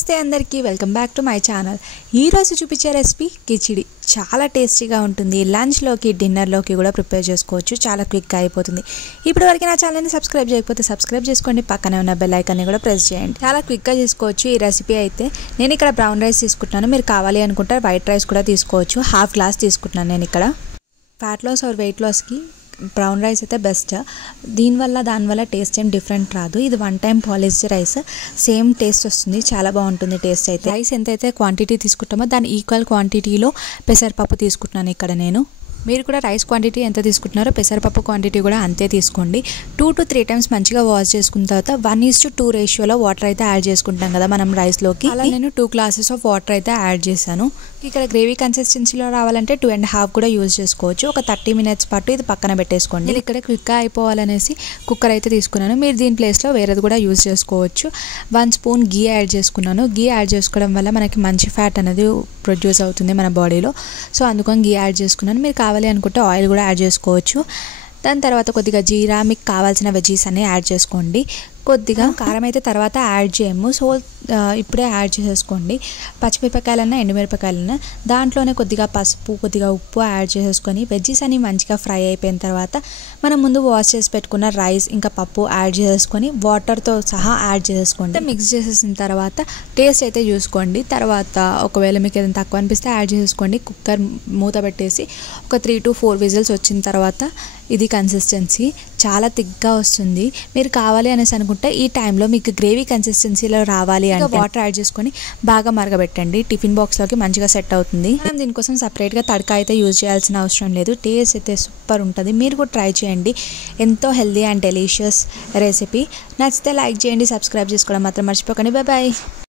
నమస్తే అందరికీ welcome back to my channel. ఈ రోజు చూపించే రెసిపీ కిచిడి। చాలా టేస్టీగా ఉంటుంది। లంచ్ లోకి డిన్నర్ లోకి కూడా ప్రిపేర్ చేసుకోవచ్చు। చాలా క్విక్ గా అయిపోతుంది। ఇప్పటి వరకు నా ఛానల్ ని సబ్స్క్రైబ్ చేయకపోతే సబ్స్క్రైబ్ చేసుకోండి, పక్కనే ఉన్న బెల్ ఐకాన్ ని కూడా ప్రెస్ చేయండి। చాలా క్విక్ గా చేసుకోవచ్చు ఈ రెసిపీ అయితే। నేను ఇక్కడ బ్రౌన్ రైస్ తీసుకుంటున్నాను, మీరు కావాలి అనుకుంటే వైట్ రైస్ కూడా తీసుకోవచ్చు। హాఫ్ గ్లాస్ తీసుకుంటున్నాను నేను ఇక్కడ। Fat loss or weight loss కి బ్రౌన్ రైస్ అయితే బెస్ట్। దానివల్ల టేస్ట్ ఏం డిఫరెంట్ రాదు। ఇది 1 time polished rice, same taste వస్తుంది, చాలా బాగుంటుంది టేస్ట్ అయితే। రైస్ ఎంతైతే క్వాంటిటీ తీసుకుంటామో దాని ఈక్వల్ క్వాంటిటీలో పెసరపప్పు తీసుకుంటున్నాను ఇక్కడ నేను। మీరు కూడా రైస్ క్వాంటిటీ ఎంత తీసుకుంటున్నారో పెసరపప్పు క్వాంటిటీ కూడా అంతే తీసుకోండి। 2 to 3 టైమ్స్ మంచిగా వాష్ చేసుకున్న తర్వాత 1:2 రేషియోలో వాటర్ అయితే యాడ్ చేసుకుంటాం కదా మనం రైస్లోకి। అలా నేను 2 గ్లాసెస్ ఆఫ్ వాటర్ అయితే యాడ్ చేశాను। ఇక్కడ గ్రేవీ కన్సిస్టెన్సీలో రావాలంటే 2.5 కూడా యూజ్ చేసుకోవచ్చు। ఒక 30 మినిట్స్ పాటు ఇది పక్కన పెట్టేసుకోండి। నేను ఇక్కడ క్విక్గా అయిపోవాలనేసి కుక్కర్ అయితే తీసుకున్నాను, మీరు దీని ప్లేస్లో వేరేది కూడా యూజ్ చేసుకోవచ్చు। 1 స్పూన్ గీ యాడ్ చేసుకున్నాను। గీ యాడ్ చేసుకోవడం వల్ల మనకి మంచి ఫ్యాట్ అనేది ప్రొడ్యూస్ అవుతుంది మన బాడీలో, సో అందుకని గీ యాడ్ చేసుకున్నాను। మీరు కావాలి అనుకుంటే ఆయిల్ కూడా యాడ్ చేసుకోవచ్చు। దాని తర్వాత కొద్దిగా జీరా, మీకు కావాల్సిన వెజీస్ అన్నీ యాడ్ చేసుకోండి। కొద్దిగా కారం అయితే తర్వాత యాడ్ చేయము, సో ఇప్పుడే యాడ్ చేసేసుకోండి। పచ్చిమిరపకాయలన్నా ఎండుమిరపకాయలన్నా దాంట్లోనే కొద్దిగా పసుపు, కొద్దిగా ఉప్పు యాడ్ చేసేసుకొని వెజ్జీస్ అన్ని మంచిగా ఫ్రై అయిపోయిన తర్వాత మనం ముందు వాష్ చేసి పెట్టుకున్న రైస్ ఇంకా పప్పు యాడ్ చేసేసుకొని వాటర్తో సహా యాడ్ చేసేసుకోండి। మిక్స్ చేసేసిన తర్వాత టేస్ట్ అయితే చూసుకోండి। తర్వాత ఒకవేళ మీకు ఏదైనా తక్కువ అనిపిస్తే యాడ్ చేసేసుకోండి। కుక్కర్ మూత పెట్టేసి ఒక 3 to 4 విజిల్స్ వచ్చిన తర్వాత ఇది కన్సిస్టెన్సీ చాలా థిక్గా వస్తుంది। మీరు కావాలి అనేసి అనుకుంటే ఈ టైంలో మీకు గ్రేవీ కన్సిస్టెన్సీలో రావాలి అంటే వాటర్ యాడ్ చేసుకొని బాగా మరగబెట్టండి, టిఫిన్ బాక్స్లోకి మంచిగా సెట్ అవుతుంది। మనం దీనికోసం సపరేట్గా తడక అయితే యూజ్ చేయాల్సిన అవసరం లేదు। టేస్ట్ అయితే సూపర్ ఉంటుంది, మీరు కూడా ట్రై చేయండి। ఎంతో హెల్దీ అండ్ డెలీషియస్ రెసిపీ। నచ్చితే లైక్ చేయండి, సబ్స్క్రైబ్ చేసుకోవడం మాత్రం మర్చిపోకండి। Bye bye.